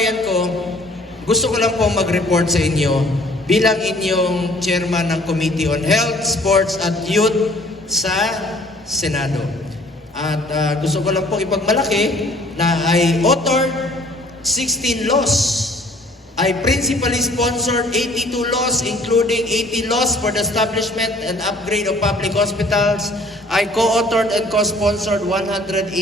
kababayan ko, gusto ko lang po mag-report sa inyo bilang inyong chairman ng Committee on Health, Sports at Youth sa Senado. At ah, gusto ko lang po ipagmalaki na I authored 16 laws. I principally sponsored 82 laws, including 80 laws for the establishment and upgrade of public hospitals. I co-authored and co-sponsored 185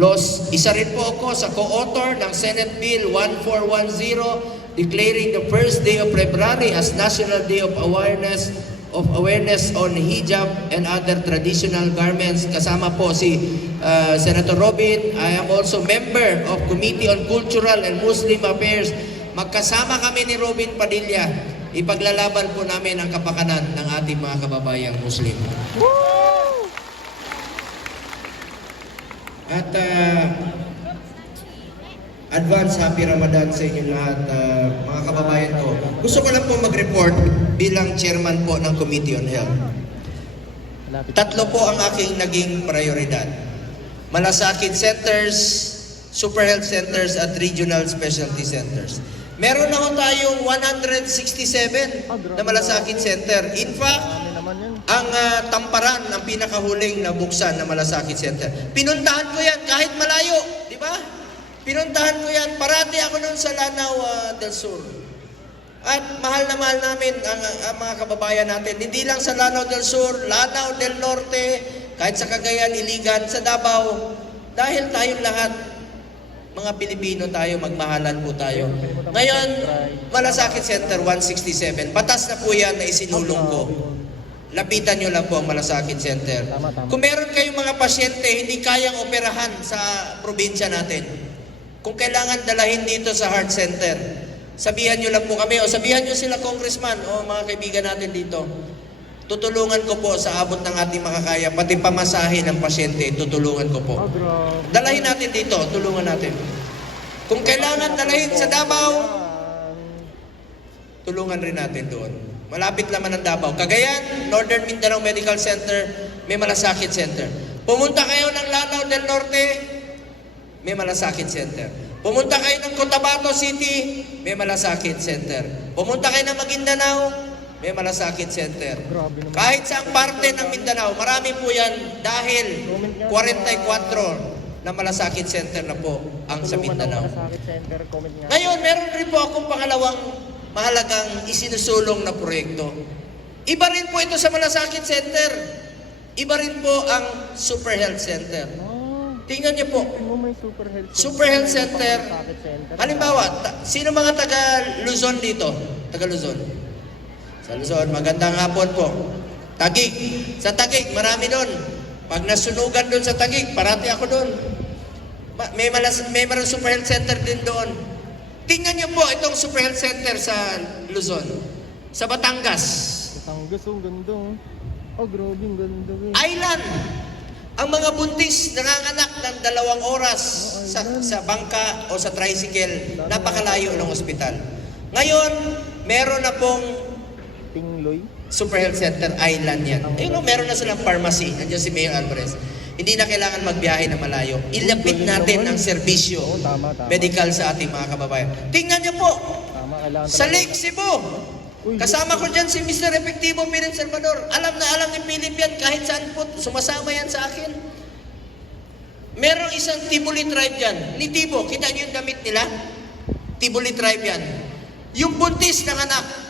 laws. Isa rin po ako sa co-author ng Senate Bill 1410 declaring the first day of February as National Day of Awareness of awareness on hijab and other traditional garments. Kasama po si uh, Senator Robin. I am also member of Committee on Cultural and Muslim Affairs. Magkasama kami ni Robin Padilla. Ipaglalaban po namin ang kapakanan ng ating mga kababayang Muslim. At uh, advance happy Ramadan sa inyong lahat, uh, mga kababayan ko. Gusto ko lang po mag-report bilang chairman po ng Committee on Health. Tatlo po ang aking naging prioridad. Malasakit centers, super health centers at regional specialty centers. Meron na ho tayong 167 na malasakit center. In fact, ang ah, tamparan ng pinakahuling na buksan na Malasakit Center. Pinuntahan ko yan kahit malayo, di ba? Pinuntahan ko yan. Parati ako noon sa Lanao ah, del Sur. At mahal na mahal namin ang, ang mga kababayan natin. Hindi lang sa Lanao del Sur, Lanao del Norte, kahit sa Cagayan, Iligan, sa Davao. Dahil tayong lahat, mga Pilipino tayo, magmahalan po tayo. Ngayon, Malasakit Center 167. Batas na po yan na isinulong ko. Lapitan nyo lang po ang Malasakit Center. Kung meron kayong mga pasyente hindi kayang operahan sa probinsya natin, kung kailangan dalahin dito sa heart center, sabihan nyo lang po kami o sabihan nyo sila congressman o mga kaibigan natin dito. Tutulungan ko po sa abot ng ating makakaya, pati pamasahe ng pasyente, tutulungan ko po. Ah. Dalahin natin dito, tulungan natin. Kung kailangan dalahin sa Davao, tulungan rin natin doon. Malapit naman ang Davao. Cagayan, Northern Mindanao Medical Center, may malasakit center. Pumunta kayo ng Lanao del Norte, may malasakit center. Pumunta kayo ng Cotabato City, may malasakit center. Pumunta kayo ng Maguindanao, may malasakit center. Kahit sa parte ng Mindanao, marami po yan dahil 44 na malasakit center na po ang sa Mindanao. Ngayon, meron rin po akong pangalawang mahalagang isinusulong na proyekto. Iba rin po ito sa Malasakit Center. Iba rin po ang Super Health Center. Ah, Tingnan niyo po. super health center. Halimbawa, sino mga taga Luzon dito? Taga Luzon. Sa Luzon, magandang hapon po. Tagig. Sa Tagig, marami doon. Pag nasunugan doon sa Tagig, parati ako doon. Ma- May, malas, may marang super health center din doon. Tingnan niyo po itong super health center sa Luzon. Sa Batangas. Batangas, oh, ganda. oh. Oh, grabe, ganda. eh. Island. Ang mga buntis nanganganak ng dalawang oras sa, sa bangka o sa tricycle, napakalayo ng ospital. Ngayon, meron na pong Tingloy. Super Health Center Island yan. Ayun, no, meron na silang pharmacy. Nandiyan si Mayor Alvarez. Hindi na kailangan magbiyahe na malayo. Ilapit natin ang serbisyo Oo, tama, tama. medical sa ating mga kababayan. Tingnan niyo po, Tama, kailangan sa Lake Cebu, Kasama ko dyan si Mr. Efectivo Pirin Salvador. Alam na alam ni Philip yan kahit saan po. Sumasama yan sa akin. Merong isang Tibuli tribe dyan. Ni Tibo, kita niyo yung damit nila? Tibuli tribe yan. Yung buntis ng anak.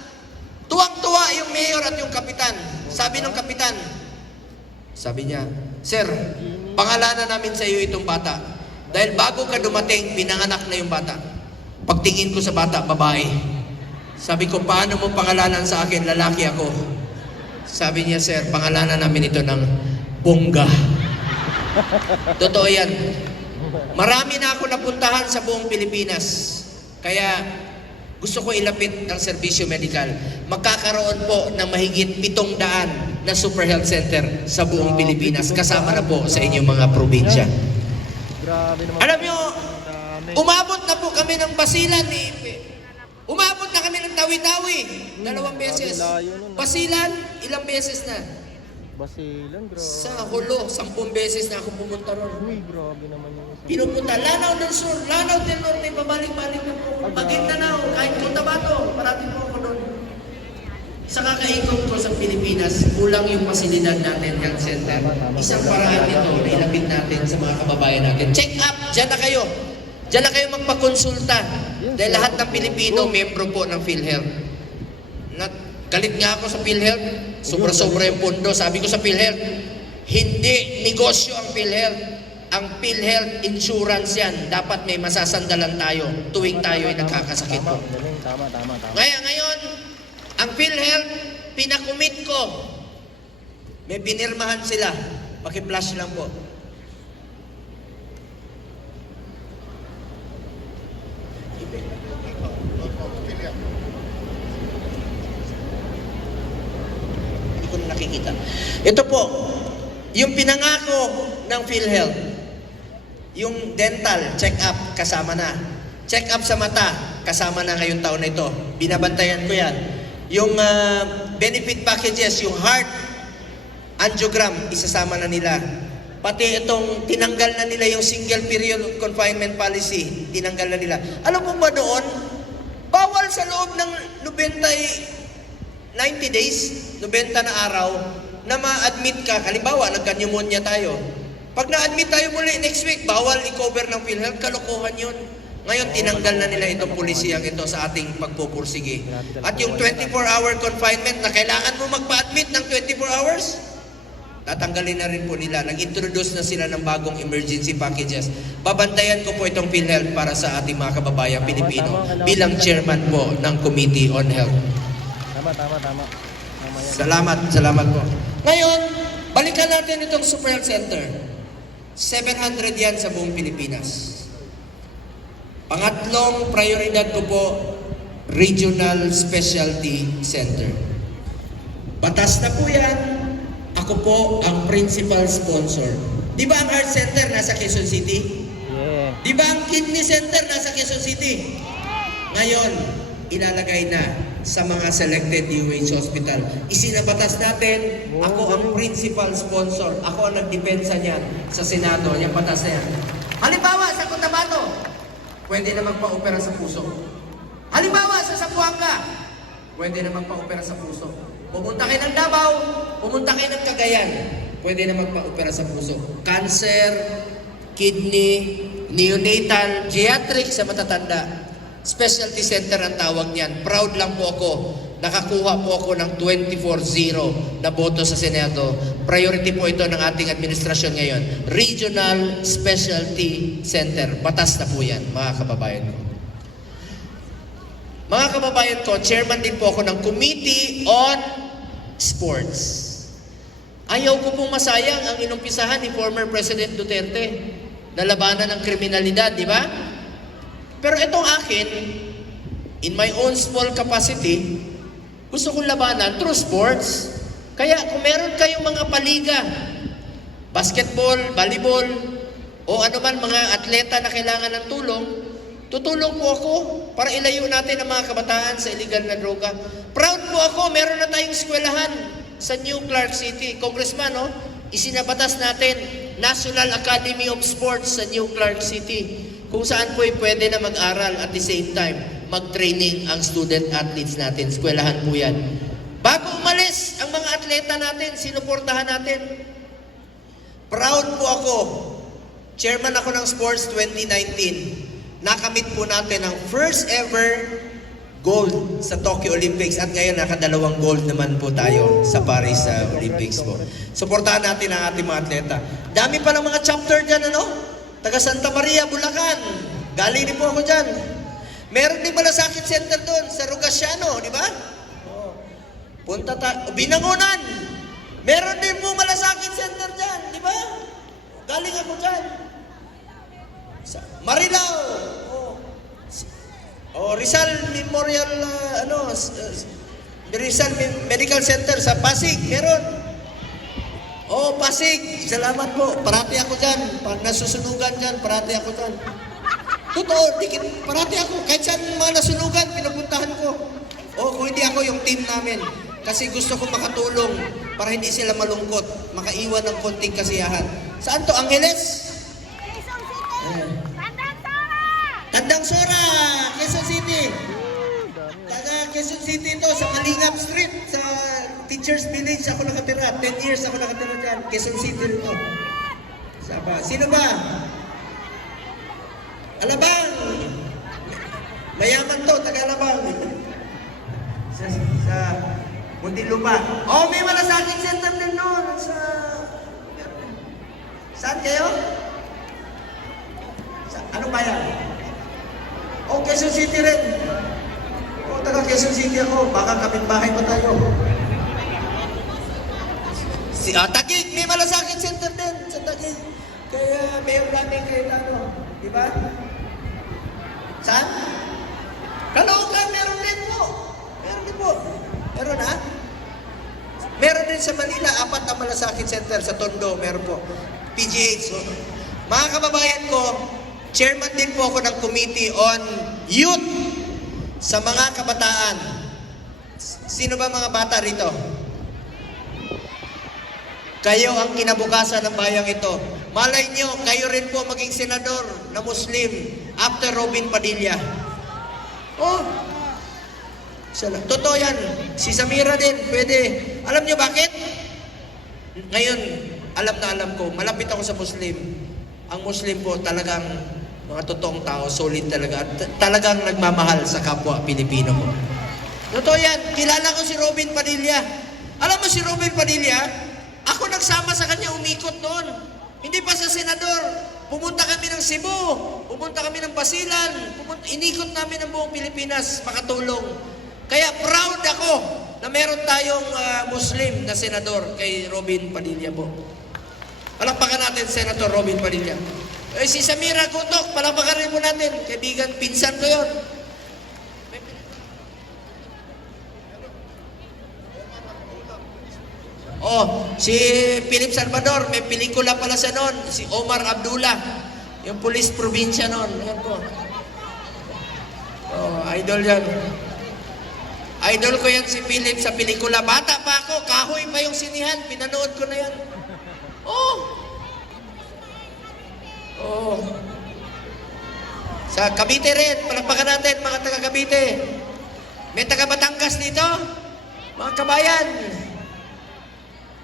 Tuwang-tuwa yung mayor at yung kapitan. Sabi ng kapitan, sabi niya, Sir, pangalanan namin sa iyo itong bata. Dahil bago ka dumating, pinanganak na yung bata. Pagtingin ko sa bata, babae. Sabi ko, paano mo pangalanan sa akin? Lalaki ako. Sabi niya, Sir, pangalanan namin ito ng Bongga. Totoo yan. Marami na ako napuntahan sa buong Pilipinas. Kaya gusto ko ilapit ang serbisyo medikal. Magkakaroon po ng mahigit pitong daan na super health center sa buong Pilipinas. Kasama na po sa inyong mga probinsya. Alam nyo, umabot na po kami ng Basilan ni Umabot na kami ng Tawi-Tawi. Dalawang beses. Layo nun, ah. Basilan, ilang beses na. Basilan, grabe. Sa Hulo, sampung beses na ako pumunta ron. Uy, grabe naman yung isa. Pinupunta, Lanao del Sur, Lanao del Norte, pabalik-balik na po. Maguindanao, kahit Cotabato, parati po ako doon. Sa kakaikot ko sa Pilipinas, kulang yung pasilidad natin, health center. Isang paraan nito na ilapit natin sa mga kababayan natin. Check up, dyan na kayo. Dyan na kayo magpakonsulta. Dahil lahat ng Pilipino, membro po ng PhilHealth. Nat, galit nga ako sa PhilHealth. Sobra-sobra yung pondo. Sabi ko sa PhilHealth, hindi negosyo ang PhilHealth. Ang PhilHealth insurance yan. Dapat may masasandalan tayo tuwing tayo ay nagkakasakit Tama. Tama, tama, tama. Ngayon, ngayon, ang PhilHealth, pinakumit ko. May binirmahan sila. Paki-flash lang po. Nakikita. Ito po, yung pinangako ng PhilHealth, yung dental check-up kasama na. Check-up sa mata kasama na ngayong taon na ito. Binabantayan ko yan. Yung ah, benefit packages, yung heart angiogram, isasama na nila. Pati itong tinanggal na nila yung single period confinement policy, tinanggal na nila. Alam mo ba doon, bawal sa loob ng 90, 90 days, 90 na araw, na ma-admit ka, halimbawa, nagka-pneumonia tayo. Pag na-admit tayo muli next week, bawal i-cover ng PhilHealth, kalokohan yun. Ngayon, tinanggal na nila itong pulisiyang ito sa ating pagpupursige. At yung 24-hour confinement na kailangan mo magpa-admit ng 24 hours, tatanggalin na rin po nila. Nag-introduce na sila ng bagong emergency packages. Babantayan ko po itong PhilHealth para sa ating mga kababayang Pilipino bilang chairman po ng Committee on Health. Tama, tama, tama. Tama yan. Salamat, salamat po. Ngayon, balikan natin itong Super Health Center. 700 yan sa buong Pilipinas. Pangatlong prioridad ko po, Regional Specialty Center. Batas na po yan. Ako po ang principal sponsor. Di ba ang Heart Center nasa Quezon City? Yeah. Di ba ang Kidney Center nasa Quezon City? Ngayon, ilalagay na sa mga selected UH hospital. Isinabatas natin, Wow, ako ang principal sponsor. Ako ang nagdepensa niyan sa Senado, yung batas na yan. Halimbawa, sa Cotabato, pwede na magpa-opera sa puso. Halimbawa, sa Zamboanga, pwede na magpa-opera sa puso. Pumunta kayo ng Davao, pumunta kayo ng Cagayan, pwede na magpa-opera sa puso. Cancer, kidney, neonatal, geriatric sa matatanda. Specialty center ang tawag niyan. Proud lang po ako. Nakakuha po ako ng 24-0 na boto sa Senado. Priority po ito ng ating administrasyon ngayon. Regional Specialty Center. Batas na po yan, mga kababayan ko. Mga kababayan ko, chairman din po ako ng Committee on Sports. Ayaw ko pong masayang ang inumpisahan ni former President Duterte na labanan ng kriminalidad, di ba? Pero itong akin, in my own small capacity, gusto kong labanan through sports. Kaya kung meron kayong mga paliga, basketball, volleyball, o ano man mga atleta na kailangan ng tulong, tutulong po ako para ilayo natin ang mga kabataan sa illegal na droga. Proud po ako, meron na tayong eskwelahan sa New Clark City. Congressman, no? isinabatas natin National Academy of Sports sa New Clark City kung saan po pwede na mag-aral at the same time mag-training ang student athletes natin. Eskwelahan po yan. Bago umalis ang mga atleta natin, sinuportahan natin. Proud po ako. Chairman ako ng Sports 2019. Nakamit po natin ang first ever gold sa Tokyo Olympics at ngayon nakadalawang gold naman po tayo sa Paris sa Olympics po. Suportahan natin ang ating mga atleta. Dami pa ng mga chapter dyan, ano? Taga Santa Maria, Bulacan. Galing din po ako dyan. Meron din malasakit center doon sa Rugasiano, di ba? Punta ta... Binangunan! Meron din po malasakit center dyan, di ba? Galing ako dyan. Sa Marilao! Oh. Oh, Rizal Memorial, ah, ano, s- Rizal Me- Medical Center sa Pasig, meron. Oh, Pasig, salamat po. Parati ako dyan. Pag nasusunugan dyan, parati ako dyan. Totoo, dikit, parati ako. Kahit saan mga nasunugan, pinupuntahan ko. O kung hindi ako yung team namin. Kasi gusto ko makatulong para hindi sila malungkot, makaiwan ng konting kasiyahan. Saan to, Angeles? Ayan. Tandang Sora! Tandang Sora, Quezon City. Oh. Taga Quezon City to, sa Kalingap Street, sa Teachers Village ako nakatira. 10 years ako nakatira dyan. Quezon City rin to. Saba. Sino ba? Alabang! Mayaman to, taga Alabang. Sa, sa Muntinlupa. Oh, may malasakit center din noon. Sa... Saan kayo? Sa, ano ba yan? Oh, Quezon City rin. O, taga Quezon City ako. Baka kapitbahay pa tayo. Si ah, Taguig, may malasakit center din sa Taguig. Kaya mayor namin kayo ano, di ba? Saan? Caloocan, meron din po. Meron din po. Meron ha? Meron din sa Manila, apat na malasakit center sa Tondo, meron po. PGH. So, mga kababayan ko, chairman din po ako ng Committee on Youth sa mga kabataan. Sino ba mga bata rito? Kayo ang kinabukasan ng bayang ito. Malay nyo, kayo rin po maging senador na Muslim after Robin Padilla. Oh, Sala. Totoo yan. Si Samira din, pwede. Alam nyo bakit? Ngayon, alam na alam ko, malapit ako sa Muslim. Ang Muslim po talagang mga totoong tao, solid talaga. At talagang nagmamahal sa kapwa Pilipino mo. Totoo yan. Kilala ko si Robin Padilla. Alam mo si Robin Padilla, ako nagsama sa kanya umikot noon. Hindi pa sa senador. Pumunta kami ng Cebu. Pumunta kami ng Basilan. Pumunta, inikot namin ang buong Pilipinas makatulong. Kaya proud ako na meron tayong ah, Muslim na senador kay Robin Padilla po. Palakpakan natin, Senator Robin Padilla. Eh, si Samira Gutok, palakpakan rin po natin. Kaibigan, pinsan ko yon. Oh, si Philip Salvador, may pelikula pala sa noon. Si Omar Abdullah, yung police probinsya noon. Yan po. Oh, idol yan. Idol ko yan si Philip sa pelikula. Bata pa ako, kahoy pa yung sinihan. Pinanood ko na yan. Oh! Oh. Sa Cavite rin, palakpakan natin mga taga Cavite. May taga Batangas dito? Mga kabayan.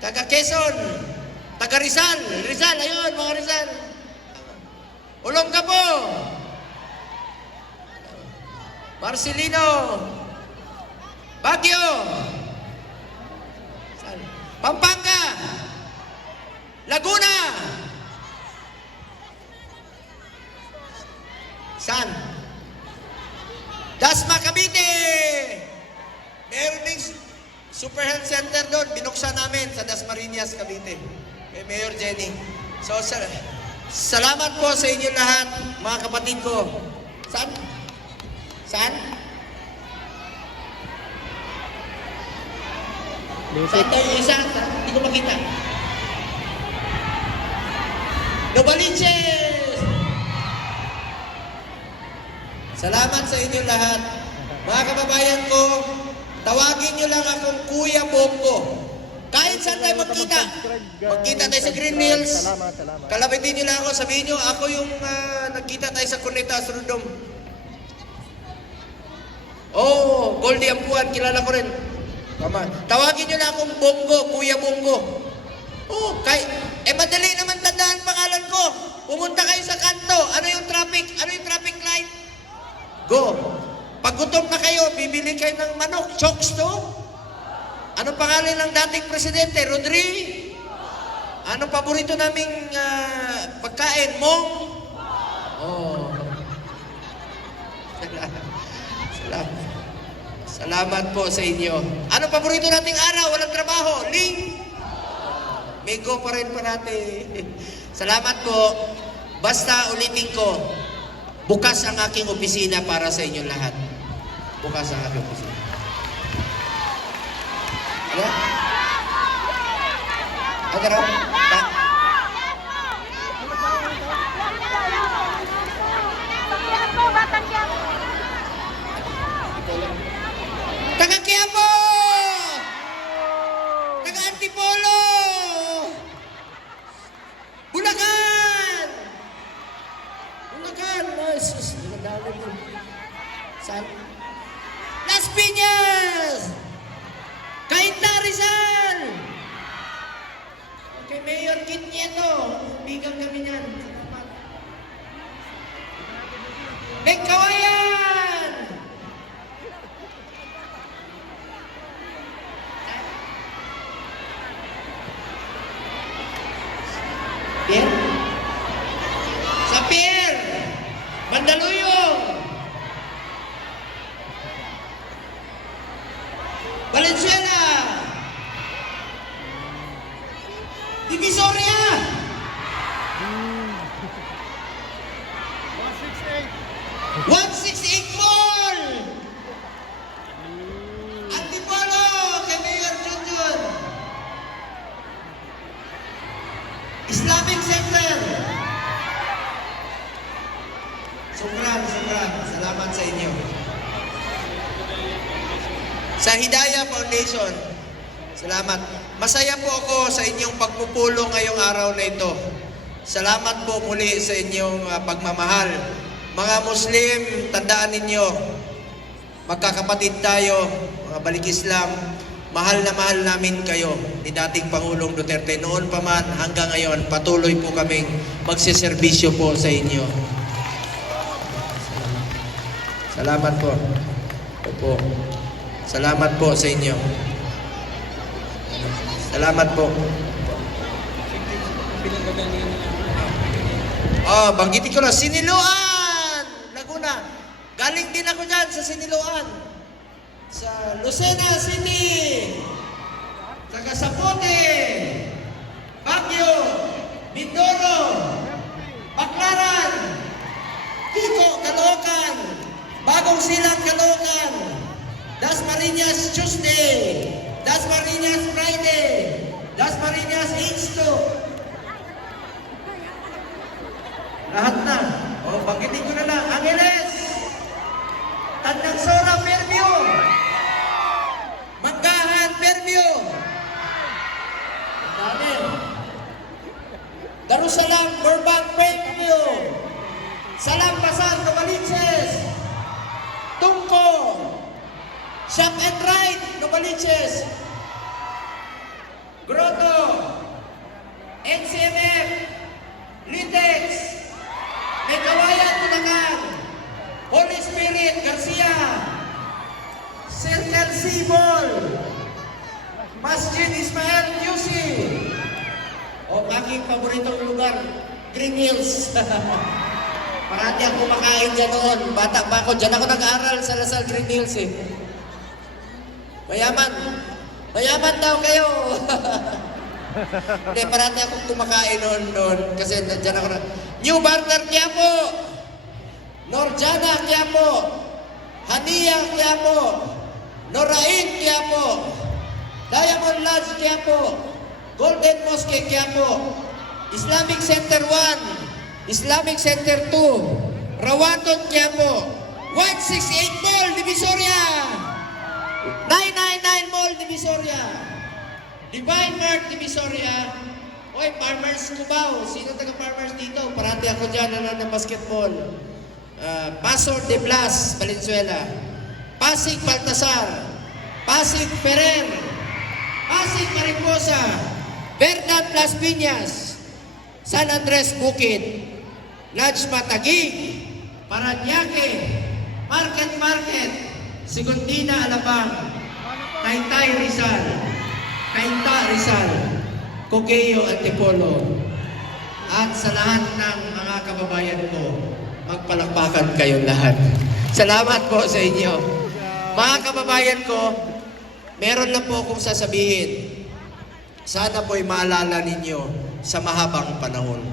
Taga Quezon. Taga Rizal. Rizal, ayun, mga Rizal. Ulong ka po. Marcelino. Baguio. Pampanga. Namin sa Dasmariñas, Cavite. Kay Mayor Jenny. So, sa, salamat po sa inyo lahat, mga kapatid ko. Saan? Saan? Saan tayo isa? Hindi ko makita. Novaliches! Salamat sa inyo lahat. Mga kababayan ko, tawagin nyo lang akong Kuya Bongo. Kahit saan tayo magkita. Magkita tayo sa Green Hills. Salamat, salamat. Kalabitin nyo lang ako. Sabihin nyo, ako yung ah, nagkita tayo sa Cuneta Astrodom. Oh, Goldie Ampuan, kilala ko rin. Tama. Tawagin nyo lang akong Bongo, Kuya Bongo. Oh, kay, eh madali naman tandaan pangalan ko. Pumunta kayo sa kanto. Ano yung traffic? Ano yung traffic light? Go. Pag gutom na kayo, bibili kayo ng manok. Chokes to? Anong pangalan ng dating presidente? Rodri? Anong paborito naming ah, pagkain? Mong? Oh. Salamat. Salamat. Salamat po sa inyo. Anong paborito nating araw? Walang trabaho? Ling? May go pa rin pa natin. Salamat po. Basta ulitin ko, bukas ang aking opisina para sa inyo lahat. Bukas ang aking opisina. Ano? Ano raw? Ta- Quiapo, Batang Quiapo! Taga Quiapo! Sal Las Piñas! Kainta Rizal! Okay, Mayor Kit Nieto. Bigang kami niyan. Salamat. Bengkawayan! Pierre? Sa Pierre! Mandaluyong! Valenzuela! Divisoria! 168 Mall! Antipolo! Kay Mayor Junjun! Islamic Center! Sukran, sukran. Salamat sa inyo. Sa Hidayah Foundation, salamat. Masaya po ako sa inyong pagpupulong ngayong araw na ito. Salamat po muli sa inyong ah, pagmamahal. Mga Muslim, tandaan ninyo, magkakapatid tayo, mga balik Islam, mahal na mahal namin kayo ni dating Pangulong Duterte. Noon pa man hanggang ngayon, patuloy po kaming magsiservisyo po sa inyo. Salamat po. Opo. Salamat po sa inyo. Salamat po. Oh, banggitin ko na, Siniloan! Laguna. Galing din ako dyan sa Siniloan. Sa Lucena City. Sa Casapote. Baguio. Mindoro. Baclaran. Pico, Caloocan. Bagong Silang, Caloocan. Das Marinas, Tuesday. Das Marinas, Friday. Das Marinas, H2. Lahat na. O, banggitin ko na lang. Angeles. Tandang Sora, Fairview. Manggahan, Fairview. Ang Dami. Darussalam, Burbank, Fairview. Salampasan, Novaliches. Tungko. Shop and Ride, Novaliches. Grotto. NCMF. Litex. May kawayan Tunagan. Holy Spirit, Garcia. Circle Mall. Masjid Ismail QC. O aking paboritong lugar, Green Hills. Parati ako kumakain dyan noon. Bata pa ako. Dyan ako nag-aral sa Lasal Green Hills eh. Mayaman. Mayaman daw kayo. Hindi, parati akong kumakain noon noon. Kasi nandyan ako na. New Barter Quiapo. Norjana Quiapo. Hania Quiapo. Norain Quiapo. Diamond Lodge Quiapo. Golden Mosque Quiapo. Islamic Center 1. Islamic Center 2. Rawaton Quiapo. 168 Mall, Divisoria. 999 Mall, Divisoria. Divine Mart, Divisoria. Oy, Farmers Cubao. Sino taga Farmers dito? Parati ako dyan na ng basketball. Ah, Pasor de Blas, Valenzuela. Pasig Baltasar. Pasig Ferrer. Pasig Mariposa. Bernard Las Piñas. San Andres Bukid. Lodge Matagig. Paranaque. Market Market. Segundina Alabang. Taytay Rizal. Kainta Rizal. Coqueo Antipolo. At sa lahat ng mga kababayan ko, magpalakpakan kayong lahat. Salamat po sa inyo. Mga kababayan ko, meron lang po akong sasabihin. Sana po'y maalala ninyo sa mahabang panahon.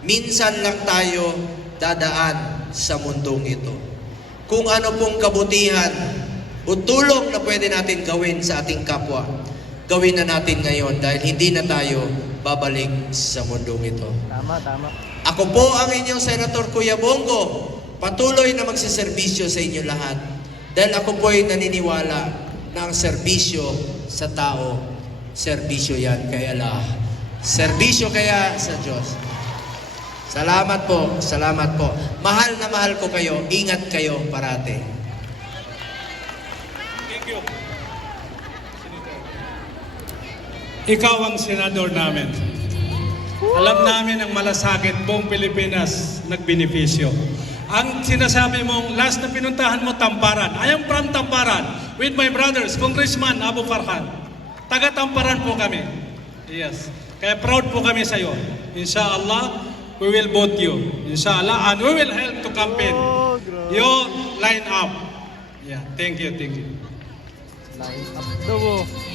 Minsan lang tayo dadaan sa mundong ito. Kung ano pong kabutihan o tulong na pwede natin gawin sa ating kapwa, gawin na natin ngayon dahil hindi na tayo babalik sa mundong ito. Tama, tama. Ako po ang inyong Senator Kuya Bongo. Patuloy na magsiservisyo sa inyo lahat. Dahil ako po ay naniniwala na ang serbisyo sa tao, serbisyo yan kay Allah. Serbisyo kaya sa Diyos. Salamat po, salamat po. Mahal na mahal ko kayo. Ingat kayo parate. Thank you. Ikaw ang senador namin. Alam namin ang malasakit buong Pilipinas nagbenepisyo. Ang sinasabi mong last na pinuntahan mo, Tamparan. I am from Tamparan with my brothers, Congressman Abu Farhan. Taga Tamparan po kami. Yes. Kaya proud po kami sa iyo. Inshallah, we will vote you. Inshallah, and we will help to campaign. Oh. You line up. Yeah, thank you, thank you. Line up daw.